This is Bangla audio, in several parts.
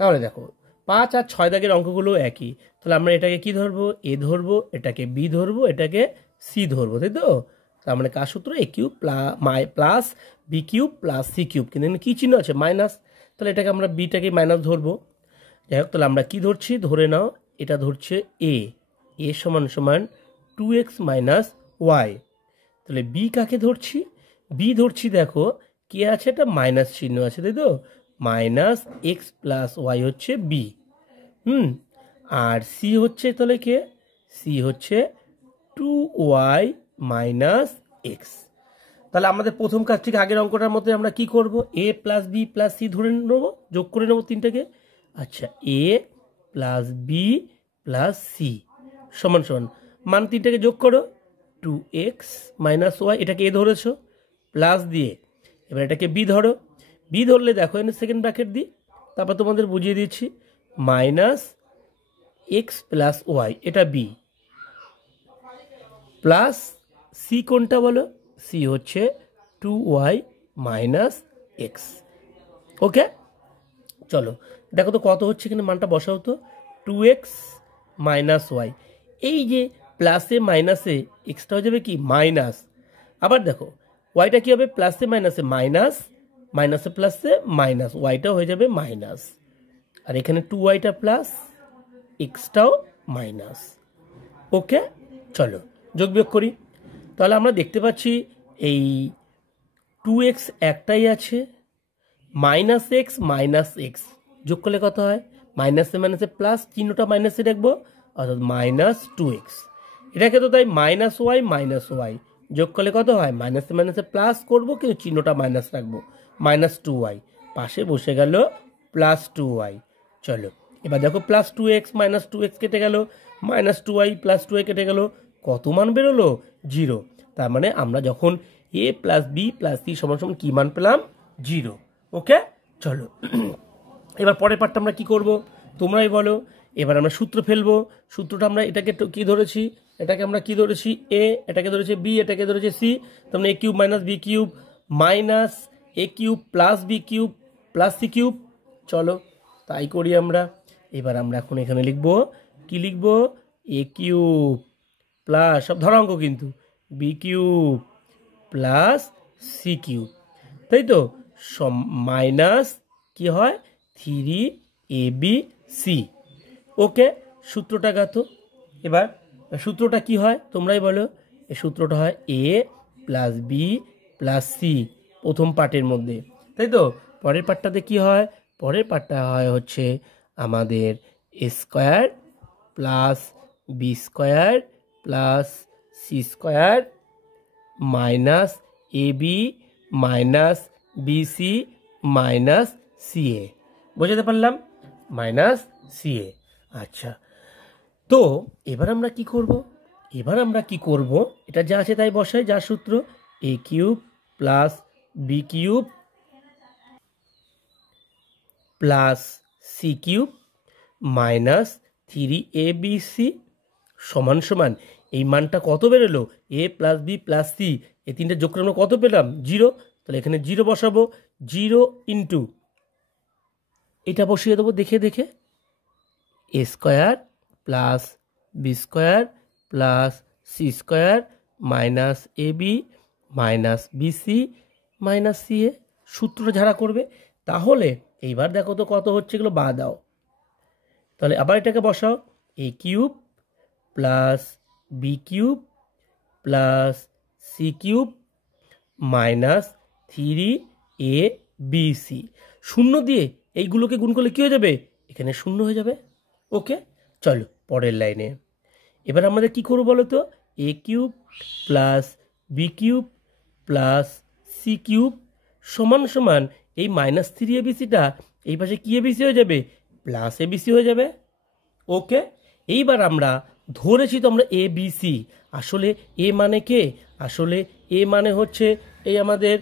তাহলে দেখো 5 আর 6 দাগের অঙ্কগুলো একই, তাহলে আমরা এটাকে কি ধরবো, এ ধরবো, এটাকে বি ধরবো, এটাকে সি ধরবো, তাই তো? তার মানে কার সূত্র, A cube plus B cube plus C cube, কিন্তু এখানে কী চিহ্ন আছে, মাইনাস, তাহলে এটাকে আমরা বিটাকে মাইনাস ধরবো। যাই হোক, তাহলে আমরা কি ধরছি, ধরে নাও এটা ধরছে এ, এ সমান সমান 2x মাইনাস ওয়াই। তাহলে বি কাকে ধরছি, বি ধরছি, দেখো কি আছে, একটা মাইনাস চিহ্ন আছে, তাই তো? মাইনাস এক্স প্লাস ওয়াই হচ্ছে বি। আর সি হচ্ছে তাহলে কে, সি হচ্ছে 2y মাইনাস এক্স। তাহলে আমাদের প্রথম কাজ ঠিক আগের অঙ্কটার মধ্যে আমরা কি করব, এ প্লাস বি প্লাস সি ধরে নেবো, যোগ করে নেবো তিনটাকে। আচ্ছা, এ প্লাস বি প্লাস সি সমান সমান, মান তিনটাকে যোগ করো, 2x মাইনাস ওয়াই, এটাকে এ ধরেছো, প্লাস দিয়ে এবার এটাকে বি ধরো, বি ধরলে দেখো এখানে সেকেন্ড ব্র্যাকেট দিই, তারপর তোমাদের বুঝিয়ে দিচ্ছি, মাইনাস এক্স প্লাস ওয়াই, এটা বি, প্লাস সি কোনটা বলো, সি হচ্ছে 2y মাইনাস এক্স। ওকে, চলো দেখো তো কত হচ্ছে, এখানে মানটা বসাও তো, 2x মাইনাস ওয়াই, এই যে প্লাসে মাইনাসে এক্সটা হয়ে যাবে কি মাইনাস, আবার দেখো ওয়াইটা কি হবে, প্লাসে মাইনাসে মাইনাস, মাইনাসে প্লাসে মাইনাস, ওয়াইটা হয়ে যাবে মাইনাস, আর এখানে 2yটা প্লাস, এক্সটাও মাইনাস। ওকে, চলো যোগ বিয়োগ করি, তাহলে আমরা দেখতে পাচ্ছি এই 2x একটাই আছে, মাইনাস এক্স যোগ করলে কত হয়, মাইনাসে মাইনাসে প্লাস, চিহ্নটা মাইনাসে রাখবো, অর্থাৎ মাইনাস 2x। এটাকে তো তাই মাইনাস ওয়াই যোগ করলে কত হয়, মাইনাসে মাইনাসে প্লাস করবো, কিন্তু চিহ্নটা মাইনাস রাখবো, মাইনাস 2y, পাশে বসে গেল প্লাস 2y। চলো এবার দেখো প্লাস 2x মাইনাস 2x কেটে গেল, মাইনাস 2y প্লাস 2y কেটে গেল, কত মান বেরোলো, 0। তার মানে আমরা যখন এ প্লাস বি প্লাস সি সমান সমান কী মান পেলাম, 0। ওকে, চলো এবার পরের পার্টটা আমরা কি করব, তোমরাই বলো। এবার আমরা সূত্র ফেলবো, সূত্রটা আমরা এটাকে কি ধরেছি, এটাকে আমরা কি ধরেছি, এ, এটাকে ধরেছে বি, এটাকে ধরেছে সি, তার মানে A cube minus B cube minus A cube plus B cube plus C cube. চলো তাই করি আমরা। এবার আমরা এখন এখানে লিখবো, কি লিখবো, এ কিউব প্লাস, সব ধরা অঙ্ক কিন্তু, b cube plus C cube, তাই তো, মাইনাস কি হয়, 3abc। ওকে, সূত্রটা গাতো। এবার সূত্রটা কি হয় তোমরাই বলো, এই সূত্রটা হয় এ প্লাস বি প্লাস সি প্রথম পার্টের মধ্যে, তাই তো? পরের পার্টটাতে কি হয়, পরের পার্টটা হয় হচ্ছে আমাদের A square plus B square plus C square minus A B minus BC minus CA, বোঝাতে পারলাম, মাইনাস সিএ। আচ্ছা, তো এবার আমরা কি করব, এবার আমরা কি করব, এটা যা আছে তাই বসাই, যা সূত্র, A cube plus B cube plus C cube minus 3abc সমান সমান, এই মানটা কত বেরোলো, A plus B plus C, এই তিনটে যোগ করে আমরা কত পেলাম, 0। তাহলে এখানে 0 বসাবো, 0 ইন্টু এটা বসিয়ে দেবো দেখে দেখে, A square plus B square plus C square minus A B minus BC minus C A, সূত্রটা ঝাড়া করবে। তাহলে এইবার দেখো তো কত হচ্ছে, এগুলো বাদ দাও, তাহলে আবার এটাকে বসাও, A cube plus B cube plus C cube minus 3abc, শূন্য দিয়ে এইগুলোকে গুণ করলে কী হয়ে যাবে, এখানে শূন্য হয়ে যাবে। ওকে, চলো পরের লাইনে। এবার আমাদের কি করবো বলো তো, A cube plus B cube plus C cube সমান সমান, এই মাইনাস 3abcটা এই পাশে কি এবিসি হয়ে যাবে, প্লাস এবিসি হয়ে যাবে। ওকে, এইবার আমরা ধরেছি তো আমরা এ বি সি, আসলে এ মানে কে, আসলে এ মানে হচ্ছে এই আমাদের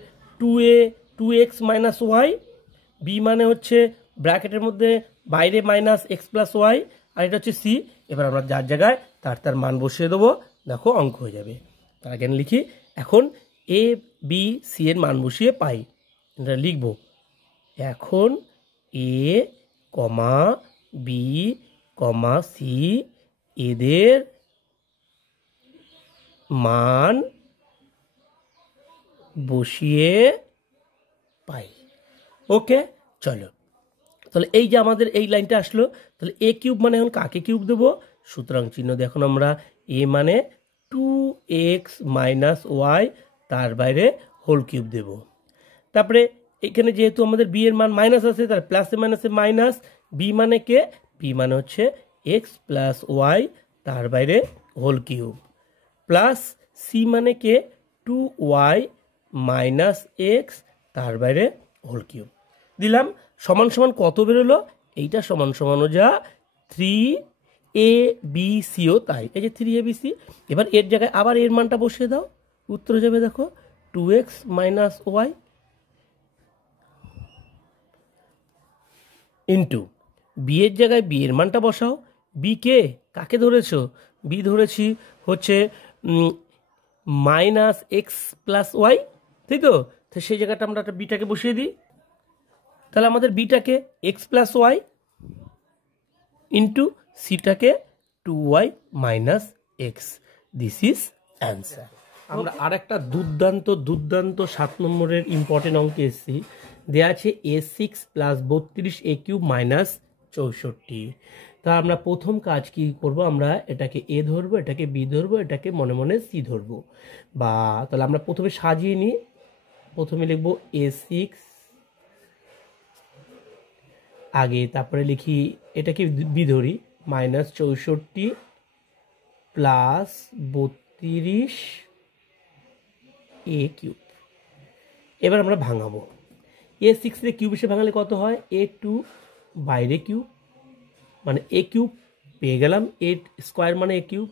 2x মাইনাস ওয়াই, বি মানে হচ্ছে ব্র্যাকেটের মধ্যে বাইরে মাইনাস এক্স প্লাস ওয়াই, আর এটা হচ্ছে সি। এবার আমরা যার জায়গায় তার মান বসিয়ে দেবো, দেখো অঙ্ক হয়ে যাবে। তার আগে লিখি, এখন এ বি সি এর মান বসিয়ে পাই, এটা লিখব, এখন এ কমা বি কমা সি এদের মান বসিয়ে পাই। ওকে, চলো তাহলে এই যে আমাদের এই লাইনটা আসলো, তাহলে এ কিউব মানে এখন কাকে কিউব দেবো? সুতরাং চিহ্ন দেখুন আমরা এ মানে 2x মাইনাস ওয়াই তার বাইরে হোল কিউব দেব। তারপরে এখানে যেহেতু আমাদের বি এর মান মাইনাস আছে, তাহলে প্লাসে মাইনাসে মাইনাস, বি মানে কে? বি মানে হচ্ছে এক্স প্লাস ওয়াই তার বাইরে হোল কিউব, প্লাস সি মানে কে? 2y মাইনাস এক্স তার বাইরে হোল কিউব দিলাম। সমান সমান কত বেরোলো? এইটা সমান সমান যা 3abcও তাই, এই যে 3abc। এবার এর জায়গায় আবার এর মানটা বসিয়ে দাও, উত্তর যাবে দেখো 2x minus Y into B এর জায়গায় বি এর মানটা বসাও। বি কে? কাকে ধরেছো? বি ধরেছি হচ্ছে মাইনাস এক্স প্লাস ওয়াই, তাই তো? তো সেই জায়গাটা আমরা একটা বিটাকে বসিয়ে দিই। তাহলে আমাদের বিটাকে এক্স প্লাস ওয়াই ইন্টু সিটাকে 2y minus X, this is answer. আমরা আর একটা দুর্দান্ত 7 নম্বরের ইম্পর্টেন্ট অঙ্কে এসেছি। দেওয়া আছে a6 plus 32 a cube minus 64। তা আমরা প্রথম কাজ কি করব? আমরা এটাকে এ ধরবো, এটাকে বি ধরবো, এটাকে মনে মনে সি ধরবো। বা তাহলে আমরা প্রথমে সাজিয়ে নিই। প্রথমে লিখবো a6 আগে, তারপরে লিখি এটাকে বি ধরি, মাইনাস 64 প্লাস 32 এ কিউব। এবার আমরা ভাঙাবো। a6 রে কিউব এসে ভাঙালে কত হয়? a2 বাইরে কিউব মানে এ কিউব পেয়ে গেলাম, এ স্কোয়ার মানে এ কিউব।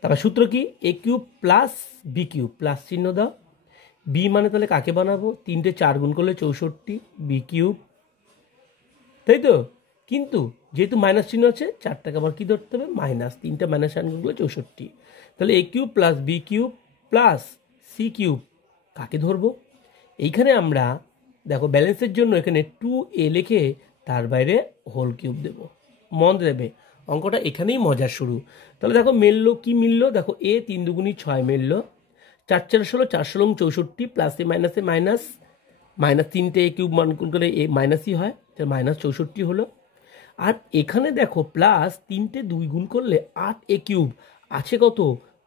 তারপর সূত্র কি? A cube plus B cube, plus চিহ্ন দাও। বি মানে তাহলে কাকে বানাবো? 3টে 4 গুণ করলে 64 বি কিউব, তাই তো? কিন্তু যেহেতু মাইনাস চিহ্ন আছে, 4টাকে আবার কি ধরতে হবে? মাইনাস, 3টে মাইনাস 4 গুণ করলে 64। তাহলে A cube plus B cube plus C cube কাকে ধরবো? এইখানে আমরা দেখো ব্যালেন্সের জন্য এখানে 2a লিখে তার বাইরে হোল কিউব দেব। মন দেবে, অঙ্কটা এখানেই মজার শুরু। তাহলে দেখো মিললো, কি মিললো? দেখো এ 3 দুগুণী 6 মিললো, 4 4 16, 4 16 64 প্লাসে মাইনাসে মাইনাস, মাইনাস 3টে এ কিউব মান গুণ করলে এ মাইনাসই হয়, মাইনাস 64 হলো। আর এখানে দেখো প্লাস 3টে 2 গুণ করলে 8 এ কিউব, আছে কত?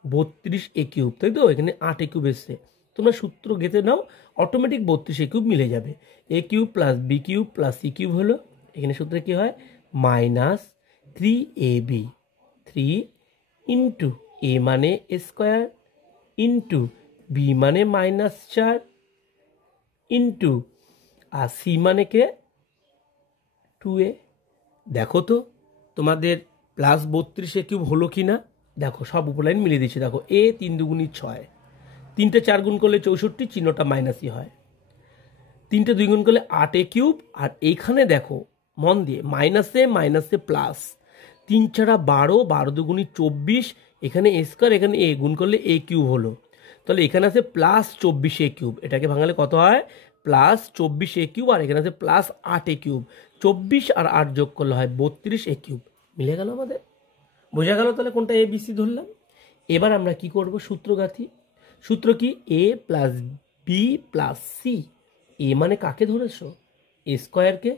32 এ কিউব, তাই তো? এখানে 8 এ কিউব এসছে। তোমরা সূত্র গেঁথে নাও, অটোমেটিক 32 এ কিউব মিলে যাবে। A cube plus B cube plus C cube হলো, এখানে সূত্রে কি হয়? মাইনাস 3ab, 3 ইন্টু এ মানে এ স্কোয়ার ইন্টু বি মানে মাইনাস 4 ইন্টু আর সি মানে কে? 2a। দেখো তো তোমাদের প্লাস 32 এ কিউব হলো কি না? দেখো সব উপলাইন মিলিয়ে দিচ্ছে। দেখো এ 3 দুগুণী 6, 3টে 4 গুণ করলে 64, চিহ্নটা মাইনাসই হয়। 3টে 2 গুণ করলে 8 এ কিউব, আর এইখানে দেখো মন দিয়ে মাইনাসে মাইনাসে প্লাস, 3 4 12, 12 দুগুণী 24, এখানে এ স্কোয়ার, এখানে এ গুণ করলে এ কিউব হলো। তাহলে এখানে আছে প্লাস 24 এ কিউব, এটাকে ভাঙালে কত হয়? প্লাস 24 এ কিউব, আর এখানে আছে প্লাস 8 এ কিউব। 24 আর 8 যোগ করলে হয় 32 এ কিউব। মিলে গেল আমাদের? বোঝা গেল তাহলে কোনটা এ বি সি ধরলাম। এবার আমরা কি করব? সূত্র গাঁথি। সূত্র কি? এ প্লাস বি প্লাস সি। এ মানে কাকে ধরেছো? এ স্কোয়ারকে,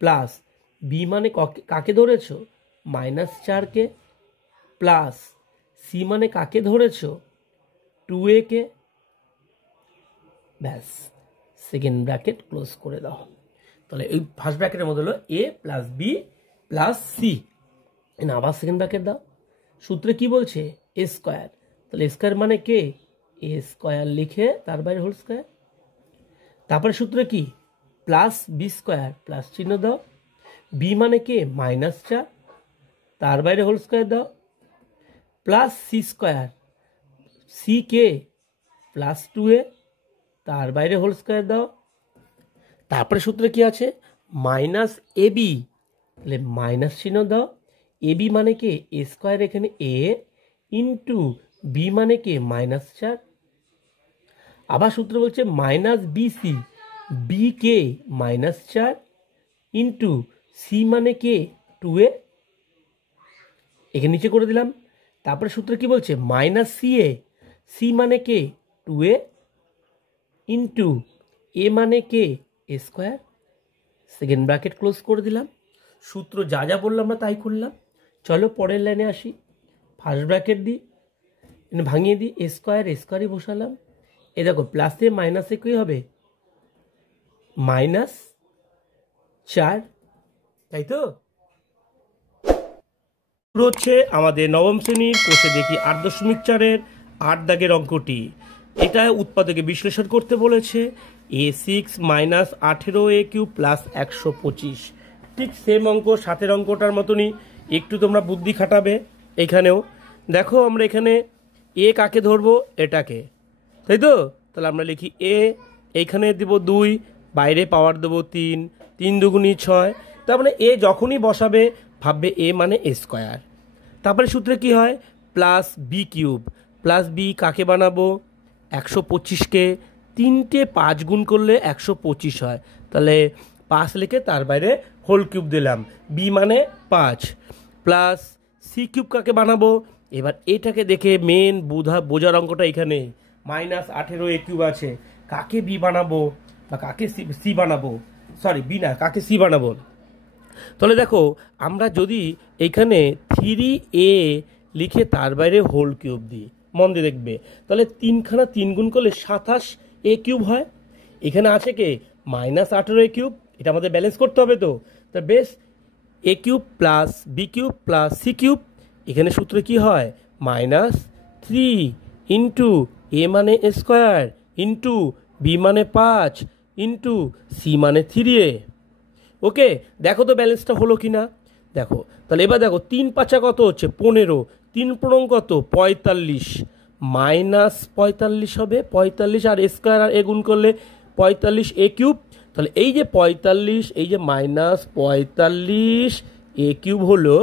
প্লাস বি মানে কাকে ধরেছো? মাইনাস 4কে, প্লাস সি মানে কাকে ধরেছো? 2a কে। ব্যাস, সেকেন্ড ব্র্যাকেট ক্লোজ করে দাও। তাহলে এই ফার্স্ট ব্র্যাকেটের মধ্যে হলো এ প্লাস বি প্লাস সি, আবার সেকেন্ড ব্র্যাকেট দাও। সূত্রে কি বলছে? এ স্কোয়ার, তাহলে স্কোয়ার মানে কে? এ স্কোয়ার লিখে তার বাইরে হোল স্কোয়ার। তারপরে সূত্রে কি? প্লাস বি স্কোয়ার, প্লাস চিহ্ন দাও। বি মানে কে? মাইনাস 4, তার বাইরে হোল স্কোয়ার দাও। Plus C square, C K? Plus 2a, তার বাইরে হোল স্কোয়ার দাও। তারপরে সূত্রে কি আছে? মাইনাস এ বি, তাহলে মাইনাস চিহ্ন দাও। এ বি মানে কে? এ স্কোয়ার, এখানে এ ইন্টু বি মানে কে? মাইনাস 4। আবার সূত্র বলছে মাইনাস বি সি, বি কে? মাইনাস 4 ইন্টু সি মানে কে 2a, এখানে নিচে করে দিলাম। তারপরে সূত্র কি বলছে মাইনাস সি মানে কে 2a ইন্টু এ মানে কে এ স্কোয়ার, সেকেন্ড ব্র্যাকেট ক্লোজ করে দিলাম। সূত্র যা যা বললাম আমরা তাই করলাম। চলো পরের লাইনে আসি। ফার্স্ট ব্র্যাকেট দিই, ভাঙিয়ে দিই, এ স্কোয়ারই বসালাম। এ দেখো প্লাসে মাইনাসে কী হবে -4, তাই তো? হচ্ছে আমাদের নবম শ্রেণীর কোষে দেখি 8.4-এর 8 দাগের অঙ্কটি। এটা উৎপাদকে বিশ্লেষণ করতে বলেছে। a6 মাইনাস 18a³ প্লাস 125, ঠিক সেম অঙ্ক, সাথের অঙ্কটার মতনই, একটু তোমরা বুদ্ধি খাটাবে এখানেও। দেখো আমরা এখানে এ কাকে ধরবো, এটাকে, তাই তো? তাহলে আমরা লিখি এ, এইখানে দেব 2, বাইরে পাওয়ার দেবো 3, 3 দুগুণী 6। তার মানে এ যখনই বসাবে ভাববে এ মানে এ স্কোয়ার। তারপরে সূত্রে কি হয় +b³, প্লাস বি কাকে বানাবো 125কে 3টে 5 গুণ করলে 125 হয়, তাহলে 5 লিখে তার বাইরে হোল কিউব দিলাম, বি মানে 5, প্লাস c³ কাকে বানাবো, এবার এটাকে দেখে মেন বোঝার অঙ্কটা এখানে -18a³ আছে, কাকে বি বানাবো বা কাকে সি বানাবো, সরি বি না, কাকে সি বানাবো। তাহলে দেখো আমরা যদি এখানে 3a লিখে তার বাইরে হোল কিউব দিই, মন দিয়ে দেখবে, তাহলে 3খানা 3 গুণ করলে 27a³ হয়। এখানে আছে কে -18a³, এটা আমাদের ব্যালেন্স করতে হবে তো। তা বেশ, a³ plus b³ plus c³, এখানে সূত্রে কি হয় -3 ইন্টু এ মানে এ স্কোয়ার ইন্টু বি মানে 5 ইন্টু সি মানে 3a। ওকে, দেখো তো ব্যালেন্সটা হলো কি না। দেখো তাহলে এবার দেখো 3 5 কত হচ্ছে 15, 3 15 কত 45, -45 হবে, 45 আর স্কোয়ার আর এ গুণ করলে 45a³। তাহলে এই যে 45, এই যে -45a³ হলো,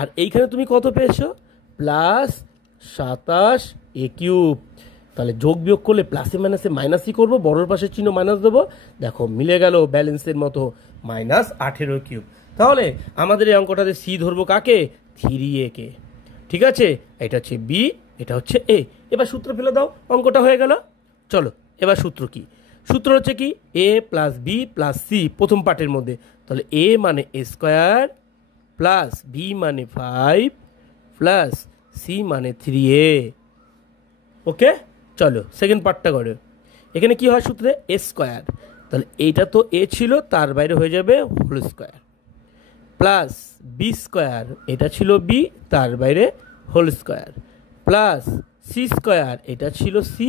আর এইখানে তুমি কত পেয়েছো +27a³। তাহলে যোগ বিয়োগ করলে প্লাসে মাইনাসে মাইনাসই করবো, বড়োর পাশে চিহ্ন মাইনাস দেবো। দেখো মিলে গেল ব্যালেন্সের মতো -18a³। তাহলে আমাদের এই অঙ্কটাতে সি ধরবো কাকে 3a কে, ঠিক আছে? এটা হচ্ছে বি, এটা হচ্ছে এ। এবার সূত্র ফেলে দাও, অঙ্কটা হয়ে গেল। চলো এবার সূত্র কি, সূত্র হচ্ছে কি a plus B plus c প্রথম পার্টের মধ্যে, তাহলে এ মানে এ স্কোয়ার প্লাস বি মানে 5 প্লাস সি মানে 3a। ওকে, চলো সেকেন্ড পার্টটা করো। এখানে কি হয় সূত্রে এ স্কোয়ার, তাহলে এইটা তো এ ছিল, তার বাইরে হয়ে যাবে whole square, plus B square, এটা ছিল বি, তার বাইরে whole square, plus C square, এটা ছিল সি,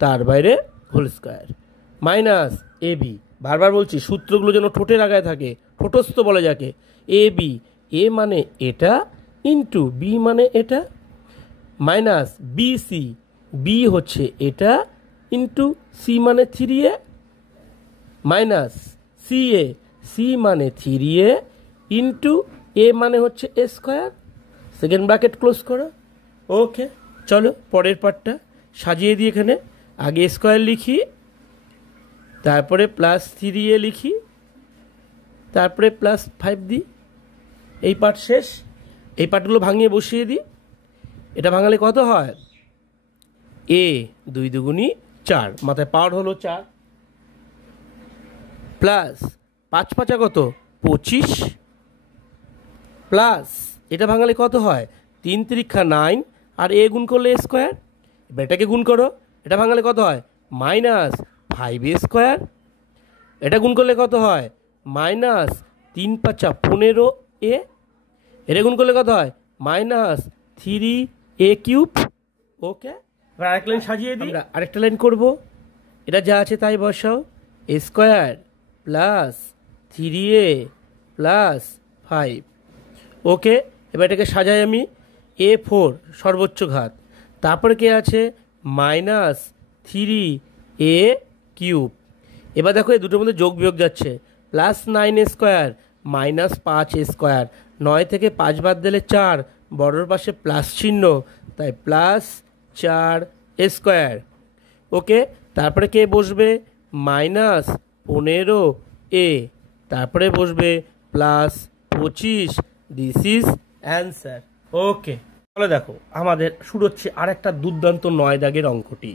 তার বাইরে হোল স্কোয়ার, মাইনাস এ বি, বারবার বলছি সূত্রগুলো যেন ঠোঁটের আগায় থাকে, ঠোঁটস্থ বলে যাকে, এ বি, এ মানে এটা ইন্টু বি মানে এটা, মাইনাস বি সি, বি হচ্ছে এটা ইন্টু সি মানে 3a, মাইনাস সি এ, সি মানে 3a ইন্টু এ মানে হচ্ছে এ স্কোয়ার, সেকেন্ড ব্র্যাকেট ক্লোজ করো। ওকে, চলো পরের পার্টটা সাজিয়ে দিই। এখানে আগে স্কোয়ার লিখি, তারপরে +3a লিখি, তারপরে +5 দিই, এই পার্ট শেষ। এই পার্টগুলো ভাঙিয়ে বসিয়ে দিই। এটা ভাঙালে কত হয় এ 2 দুগুণী 4, মাথায় পাওয়ার হলো 4, প্লাস 5 5 কত 25, প্লাস এটা ভাঙালে কত হয় 3 3 9, আর এ গুণ করলে এ স্কোয়ার, এবার এটাকে গুণ করো, এটা ভাঙালে কত হয় -5a স্কোয়ার, এটা গুণ করলে কত হয় -3 5 15a, এটা গুণ করলে কত হয় -3a³। ওকে, এবার আরেক লাইন সাজিয়ে দিই, আমরা আরেকটা লাইন করব। এটা যা আছে তাই বসাও, এ স্কোয়ার প্লাস 3a প্লাস 5। ওকে, এবার এটাকে সাজাই আমি, a4 সর্বোচ্চ ঘাত, তারপরে কে আছে -3a³। এবার দেখো এই দুটোর মধ্যে যোগ বিয়োগ যাচ্ছে, +9a স্কোয়ার -5a স্কোয়ার, 9 থেকে 5 বাদ দিলে 4, বড়োর পাশে প্লাস চিহ্ন, তাই +4a স্কোয়ার। ওকে, তারপরে কে বসবে -15a, তারপরে বসবে প্লাস 25, দিস ইজ অ্যান্সার। ওকে, তাহলে দেখো আমাদের শুরু হচ্ছে আর একটা দুর্দান্ত 9 দাগের অঙ্কটি।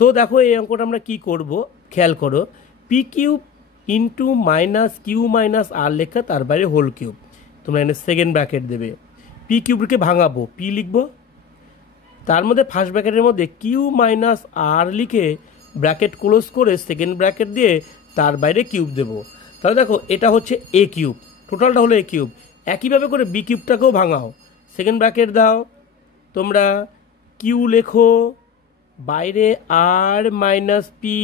তো দেখো এই অঙ্কটা আমরা কি করব, খেয়াল করো, P cube into minus Q minus R লেখা, তার বাইরে হোল কিউব। তোমরা এখানে সেকেন্ড ব্র্যাকেট দেবে, পি কিউবকে ভাঙাবো, পি লিখবো, তার মধ্যে ফার্স্ট ব্র্যাকেটের মধ্যে কিউ মাইনাস আর লিখে ব্র্যাকেট ক্লোজ করে সেকেন্ড ব্র্যাকেট দিয়ে তার বাইরে কিউব দেবো। তাহলে দেখো এটা হচ্ছে এ কিউব, টোটালটা হলো এ কিউব। একইভাবে করে বি কিউবটাকেও ভাঙাও, সেকেন্ড ব্র্যাকেট দাও, তোমরা কিউ লেখো, বাইরে আর minus P,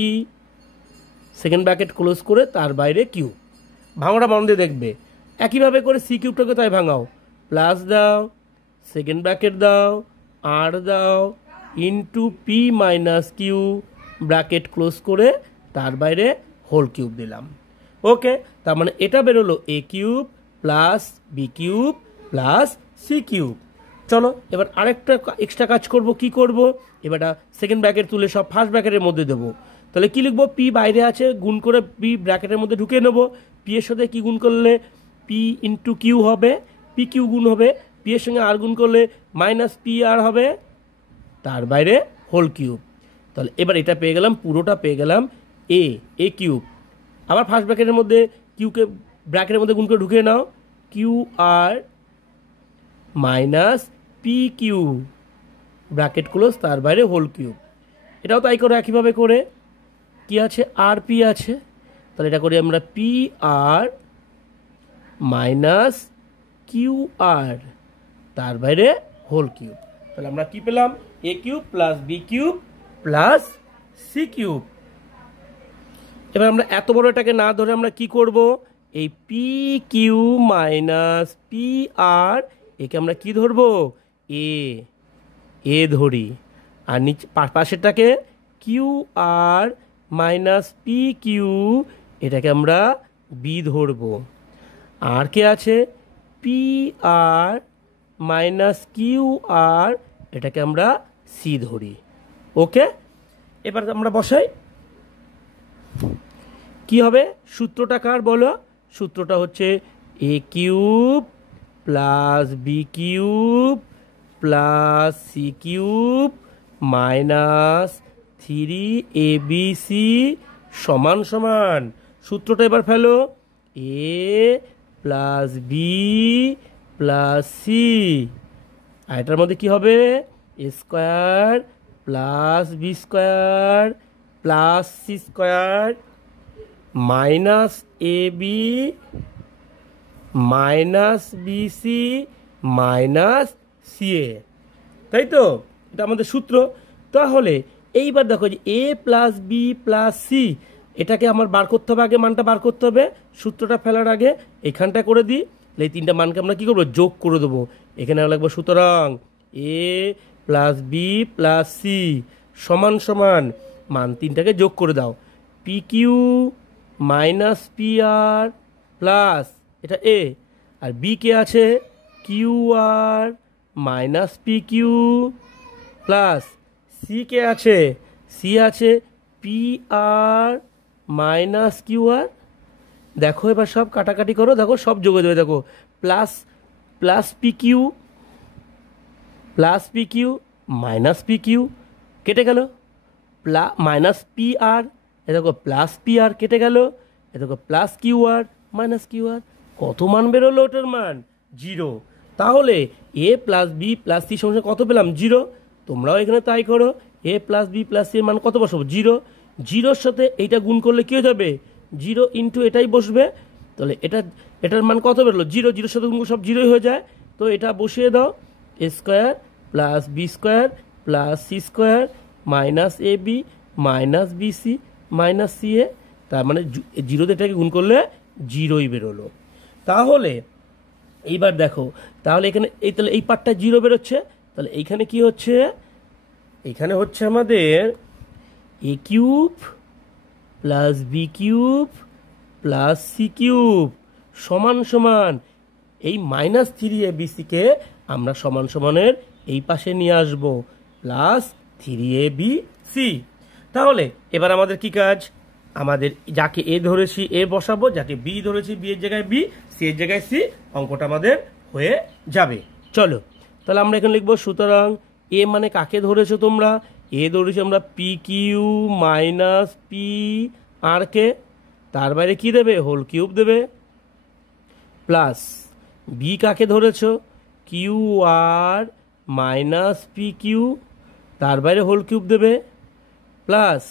second bracket close করে তার বাইরে কিউ, ভাঙাটা মন দিয়ে দেখবে। একইভাবে করে সি কিউবটাকে তাই ভাঙাও, প্লাস দাও, সেকেন্ড ব্র্যাকেট দাও, আর দাও, into p minus q, bracket close করে তার বাইরে হোল কিউব দিলাম। ওকে, তার মানে এটা বেরোলো A cube plus B cube plus C cube. চলো এবার আরেকটা এক্সট্রা কাজ করব, কি করব, এবারটা সেকেন্ড ব্র্যাকেট তুলে সব ফার্স্ট ব্র্যাকেটের মধ্যে দেবো। তাহলে কি লিখবো, পি বাইরে আছে, গুণ করে পি ব্র্যাকেটের মধ্যে ঢুকিয়ে নেবো। পি এর সাথে কি গুণ করলে পি ইন্টু কিউ হবে, পি কিউ গুণ হবে, পি এর সঙ্গে আর গুণ করলে মাইনাস পি আর হবে, তার বাইরে হোল কিউব। তাহলে এবার এটা পেয়ে গেলাম, পুরোটা পেয়ে গেলাম এ কিউব। আবার ফার্স্ট ব্র্যাকেটের মধ্যে কিউকে ব্র্যাকেটের মধ্যে গুণ করে ঢুকিয়ে নাও, Q R minus P Q, bracket close তার বাইরে হোল কিউব। এটাও তাই করো একইভাবে করে, কি আছে আর পি আছে, তাহলে এটা করি আমরা P R minus Q R, তার বাইরে হোল কিউব। তাহলে আমরা কি পেলাম, A cube plus B cube plus C cube. এবার আমরা এত বড় এটাকে না ধরে আমরা কি করব, এই পি কিউ মাইনাস পি আর একে আমরা কি ধরবো, এ ধরি, আর নিচে পাশেরটাকে Q R minus P Q, এটাকে আমরা বি ধরবো। আর কে আছে, পি আর মাইনাস কিউ আর, এটাকে আমরা সি ধরি। ওকে, এবার আমরা বসাই, কি হবে সূত্রটা কার বলো, সূত্রটা হচ্ছে A cube plus B cube plus C cube minus 3abc সমান সমান, সূত্রটা এবার ফেলো, A plus B plus C, আর এটার মধ্যে কি হবে, A square plus B square plus C square minus A B minus B C minus C A, তাই তো, এটা আমাদের সূত্র। তাহলে এইবার দেখো যে A plus B plus C, এটাকে আমার বার করতে হবে, আগে মানটা বার করতে হবে, সূত্রটা ফেলার আগে এখানটা করে দিই। এই তিনটা মানকে আমরা কী করবো, যোগ করে দেবো। এখানে লাগবে সুতরাং A plus B plus C সমান সমান, মান তিনটাকে যোগ করে দাও, P Q minus P R plus এটা এ, আর বি কে আছে Q R minus P Q plus C কে আছে, সি আছে P R minus Q R. দেখো এবার সব কাটাকাটি করো, দেখো সব যোগ হয়ে দেবে, দেখো plus plus p Q minus P q কেটে গেল, মাইনাস পি আর, এ দেখো প্লাস পি আর কেটে গেল, এ দেখো plus Q R minus Q আর, কত মান বেরোলো, ওটার মান 0। তাহলে এ প্লাস বি প্লাস সি সমান কত পেলাম, 0। তোমরাও এখানে তাই করো, এ প্লাস বি প্লাস সি এর মান কত বসাবো, 0। 0-র সাথে এইটা গুণ করলে কী হয়ে যাবে, 0 ইন্টু এটাই বসবে, তাহলে এটার মান কত বেরোলো, 0। 0-র সাথে গুণ সব 0 হয়ে যায়, তো এটা বসিয়ে দাও, A square plus B square plus C square minus A B minus B C minus C A, তার মানে 0 দিয়ে এটাকে গুণ করলে 0ই বেরোলো। তাহলে এইবার দেখো, তাহলে এখানে তাহলে এই পার্টটা 0 বেরোচ্ছে, তাহলে এইখানে কি হচ্ছে, এখানে হচ্ছে আমাদের A cube plus B cube plus C cube সমান সমান এই মাইনাস 3abc-কে আমরা সমান সমানের এই পাশে নিয়ে আসবো, প্লাস 3abc। তাহলে এবার আমাদের কি কাজ, আমাদের যাকে এ ধরেছি এ বসাবো, যাকে বি ধরেছি বি এর জায়গায় বি, সি এর জায়গায় সি, অঙ্কটা আমাদের হয়ে যাবে। চলো তাহলে আমরা এখানে লিখবো, সুতরাং এ মানে কাকে ধরেছো তোমরা? এ ধরেছি আমরা P Q minus P R কে, তার বাইরে কি দেবে? হোল কিউব দেবে, প্লাস বি কাকে ধরেছো? Q R minus P Q, তার বাইরে হোল কিউব দেবে, প্লাস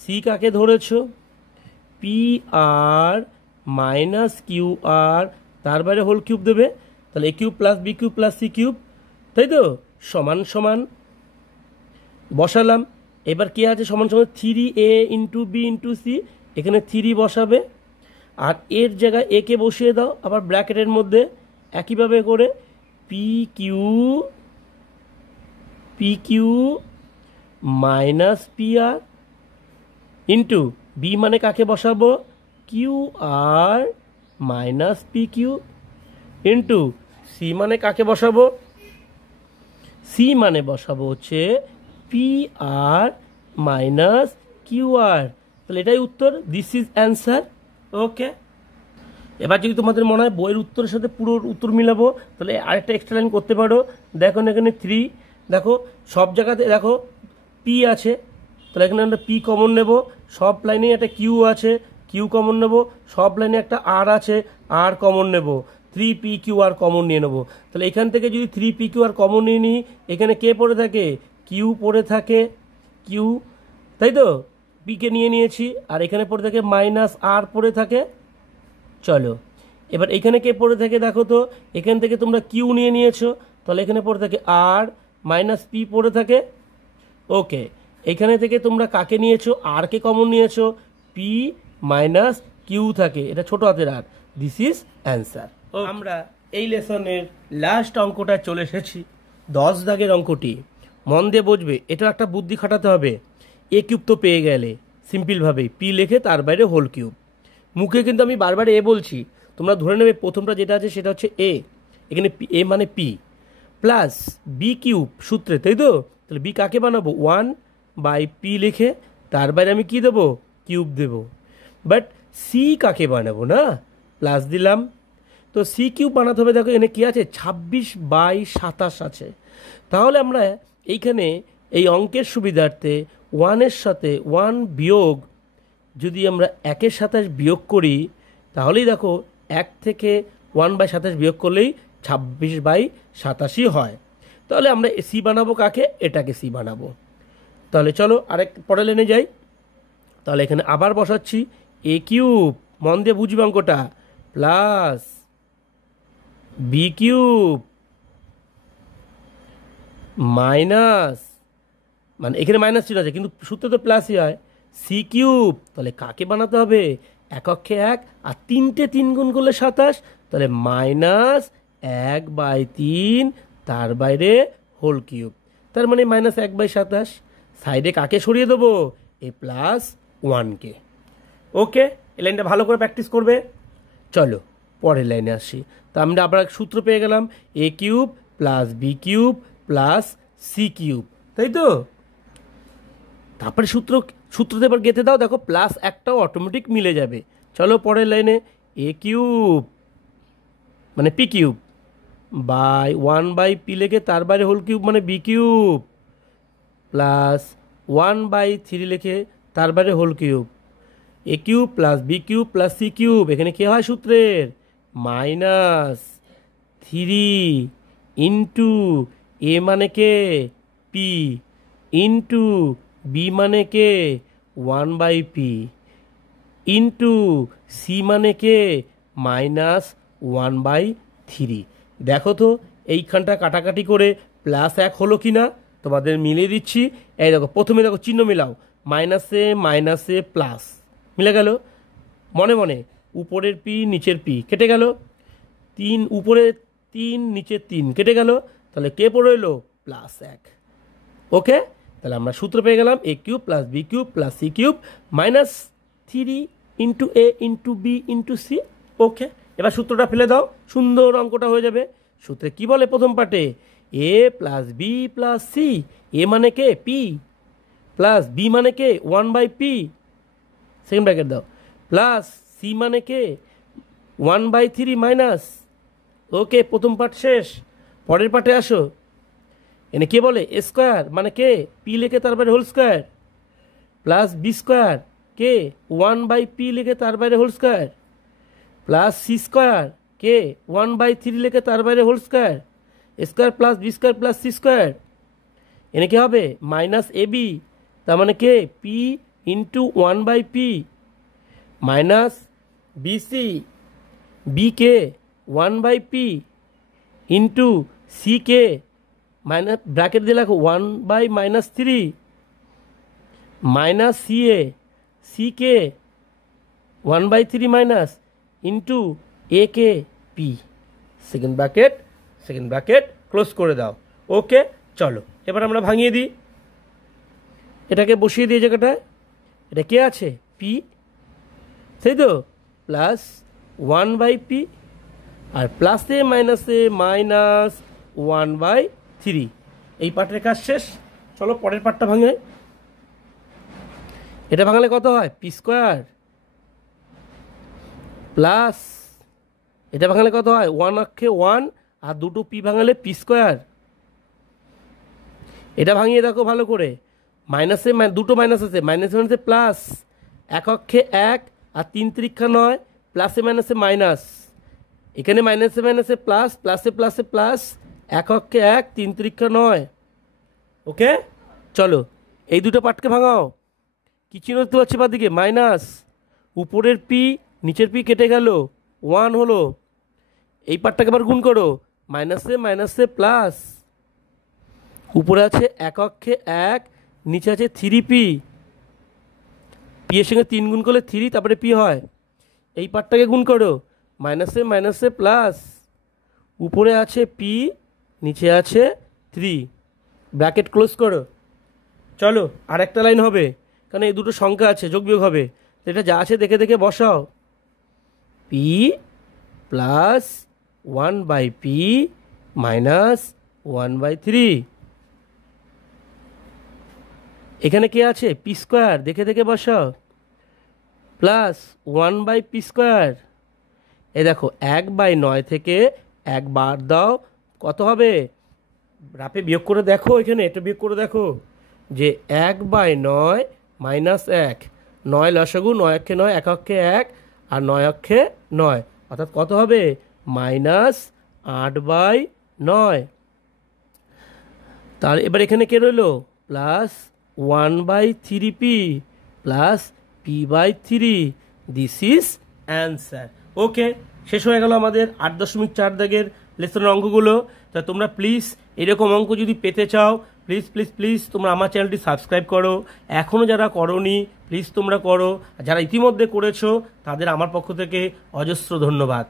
সি কাকে ধরেছো? P R minus Q R, তার বাইরে হোল কিউব দেবে। তাহলে A cube plus B cube plus C cube, তাই তো, সমান সমান বসালাম। এবার কি আছে? সমান সমান 3a into B into C, এখানে 3 বসাবে, আর এর জায়গায় এ কে বসিয়ে দাও আবার ব্র্যাকেটের মধ্যে একইভাবে করে, P Q minus P R into B মানে কাকে বসাবো? Q R minus P Q into C মানে কাকে বসাবো? সি মানে বসাবো হচ্ছে P R minus Q R. তাহলে এটাই উত্তর, দিস ইজ অ্যান্সার। ওকে, এবার যদি তোমাদের মনে হয় বইয়ের উত্তরের সাথে পুরো উত্তর মিলাবো, তাহলে আরেকটা এক্সট্রা লাইন করতে পারো। দেখো এখানে 3, দেখো সব জায়গাতে দেখো পি আছে, তাহলে এখানে আমরা পি কমন নেব, সব লাইনে একটা কিউ আছে, কিউ কমন নেব, সব লাইনে একটা আর আছে, আর কমন নেব, 3p কিউ আর কমন নিয়ে নেব। তাহলে এখান থেকে যদি 3p কিউ আর কমন নিয়ে নিই, এখানে কে পড়ে থাকে? কিউ পড়ে থাকে, কিউ, তাই তো, পিকে নিয়ে নিয়েছি, আর এখানে পড়ে থাকে মাইনাস আর পড়ে থাকে। চলো এবার এখানে কে পড়ে থাকে দেখো তো, এখান থেকে তোমরা কিউ নিয়ে নিয়েছো, তাহলে এখানে পড়ে থাকে আর মাইনাস পি পড়ে থাকে। ওকে, এখানে থেকে তোমরা কাকে নিয়েছো? আর কে কমন নিয়েছো, পি মাইনাস কিউ থাকে, এটা ছোট হাতের আর। This is answer. আমরা এই লেসনের লাস্ট অঙ্কটা চলে এসেছি, 10 দাগের অঙ্কটি। মন দিয়ে বুঝবে, এটা একটা বুদ্ধি খাটাতে হবে। এ কিউব তো পেয়ে গেলে সিম্পলভাবেই পি লিখে তার বাইরে হোল কিউব, মুখে কিন্তু আমি বারবার এ বলছি, তোমরা ধরে নেবে প্রথমটা যেটা আছে সেটা হচ্ছে এ, এখানে এ মানে পি, প্লাস বি কিউব সূত্রে, তাই তো। তাহলে বি কাকে বানাবো? 1/p লিখে তার বাইরে আমি কি দেবো? কিউব দেবো। বাট সি কাকে বানাবো? না, প্লাস দিলাম, তো সি কিউব বানাতে হবে। দেখো এখানে কী আছে? 26/27 আছে। তাহলে আমরা এইখানে এই অঙ্কের সুবিধার্থে 1-এর সাথে 1 বিয়োগ, যদি আমরা 1-27 বিয়োগ করি, তাহলেই দেখো 1 থেকে 1/27 বিয়োগ করলেই 26/87 হয়। তাহলে আমরা সি বানাবো কাকে? এটাকে সি বানাবো। তাহলে চলো আরেক পরে লেনে যাই। তাহলে এখানে আবার বসাচ্ছি এ কিউব, মন দিয়ে বুঝবে অঙ্কটা, প্লাস বি কিউব মাইনাস, মানে এখানে মাইনাস চিহ্ন আছে কিন্তু সূত্র তো প্লাসই হয়, সি কিউব। তাহলে কাকে বানাতে হবে? এককে 1, আর 3টে 3 গুণ করলে 27, তাহলে -1/3 তার বাইরে হোল কিউব, তার মানে -1/27। সাইডে কাকে সরিয়ে দেবো? এ প্লাস 1কে। ওকে, এই লাইনটা ভালো করে প্র্যাকটিস করবে। চলো পরের লাইনে আসি। তা আমরা আবার সূত্র পেয়ে গেলাম, A cube plus B cube plus C cube, তাই তো। তারপরে সূত্রতে এবার গেঁথে দাও, দেখো প্লাস একটাও অটোমেটিক মিলে যাবে। চলো পরের লাইনে, এ কিউব মানে পি কিউব বাই 1/p লিখে তার বাইরে হোল কিউব মানে বি কিউব, প্লাস 1/3 লিখে তার বাইরে whole cube, A cube plus B cube plus C cube. এখানে কে হয় সূত্রের? -3 ইন্টু এ মানে কে? পি, ইন্টু বি মানে কে? 1/p, ইন্টু সি মানে কে? -1/3। দেখো তো এইখানটা কাটাকাটি করে +1 হলো কি না, তোমাদের মিলিয়ে দিচ্ছি। এই দেখো প্রথমে দেখো চিহ্ন মিলাও, মাইনাসে মাইনাসে প্লাস, মিলে গেল। মনে মনে উপরের পি নিচের পি কেটে গেল, 3 উপরে 3 নিচে 3 কেটে গেল, তাহলে কে পড়ে এলো? +1। ওকে, তাহলে আমরা সূত্র পেয়ে গেলাম, A cube plus B cube plus C cube -3 into A into B into C. Okay, এবার সূত্রটা ফেলে দাও, সুন্দর অঙ্কটা হয়ে যাবে। সূত্রে কি বলে প্রথম পার্টে? এ প্লাস বি প্লাস সি, এ মানে কে? পি, প্লাস বি মানে কে? 1/p, সেকেন্ড ব্র্যাকেট দাও, প্লাস সি মানে কে 1/3 মাইনাস, ওকে প্রথম পার্ট শেষ, পরের পার্টে আসো। এনে কে বলে এ স্কোয়ার মানে কে পি লিখে তার বাইরে whole square, plus B square কে 1/p লিখে তার বাইরে whole square, plus C square কে 1/3 লিখে তার বাইরে whole square, square plus B square plus C square. এনে কি হবে মাইনাস এ বি, তার মানে কে P into 1/p minus BC B কে 1/p ইন্টু সি কে মাইনাস ব্র্যাকেট দিয়ে রাখো 1/-3 মাইনাস সি কে 1/3 মাইনাস ইন্টু এ কে পি, সেকেন্ড ব্র্যাকেট ক্লোজ করে দাও। ওকে চলো এবার আমরা ভাঙিয়ে দিই, এটাকে বসিয়ে দিয়ে জায়গাটায়, এটা কে আছে পি, সেই তো প্লাস 1/p আর প্লাসে মাইনাসে মাইনাস 1/3। এই পার্টের কাজ শেষ, চলো পরের পার্টটা ভাঙে। এটা ভাঙালে কত হয় পি স্কোয়ার, প্লাস এটা ভাঙালে কত হয় 1 অক্ষে 1 আর দুটো পি ভাঙালে পি স্কোয়ার। এটা ভাঙিয়ে দেখো ভালো করে, মাইনাসে দুটো মাইনাস আছে, মাইনাসে মাইনাসে প্লাস, এক অক্ষে 1 আর 3 3 9, প্লাসে মাইনাসে মাইনাস, এখানে মাইনাসে মাইনাসে প্লাস, প্লাসে প্লাসে প্লাস, এক অক্ষে 1 3 3 9। ওকে চলো এই দুটো পার্টকে ভাঙাও, কি চিহ্ন দেখতে পাচ্ছি বা দিকে মাইনাস, উপরের পি নিচের পি কেটে গেল 1 হলো, এই পার্টটাকে আবার গুণ করো, মাইনাসে মাইনাসে প্লাস, উপরে আছে এক অক্ষে 1 নিচে আছে 3p, পি এর সঙ্গে 3 গুণ করলে 3 তারপরে পি হয়, এই পার্টটাকে গুণ করো, মাইনাসে মাইনাসে প্লাস, উপরে আছে পি নিচে আছে 3, ব্র্যাকেট ক্লোজ করো। চলো আর একটা লাইন হবে, কারণ এই দুটো সংখ্যা আছে যোগ বিয়োগ হবে, এটা যা আছে দেখে দেখে বসাও, পি প্লাস 1/p মাইনাস 1/3, এখানে কে আছে পি স্কোয়ার দেখে দেখে বসাও, প্লাস 1/p স্কোয়ার। এ দেখো 1/9 থেকে 1 বার দাও কত হবে, রাপে বিয়োগ করে দেখো, এখানে এটা বিয়োগ করে দেখো যে 1/9 মাইনাস 1, 9 লসাগু, 9 অক্ষে 9, 1 অক্ষে 1 আর 9 অক্ষে 9, অর্থাৎ কত হবে মাইনাস 8/9। তার এবার এখানে কে রইল plus 1/3p plus p/3, this is answer. Okay শেষ হয়ে গেল আমাদের 8.4 দাগের লেসনের অঙ্কগুলো। তা তোমরা প্লিজ এরকম অঙ্ক যদি পেতে চাও প্লিজ প্লিজ প্লিজ তোমরা আমার চ্যানেলটি সাবস্ক্রাইব করো, এখনও যারা করোনি প্লিজ তোমরা করো, যারা ইতিমধ্যে করেছো তাদের আমার পক্ষ থেকে অজস্র ধন্যবাদ।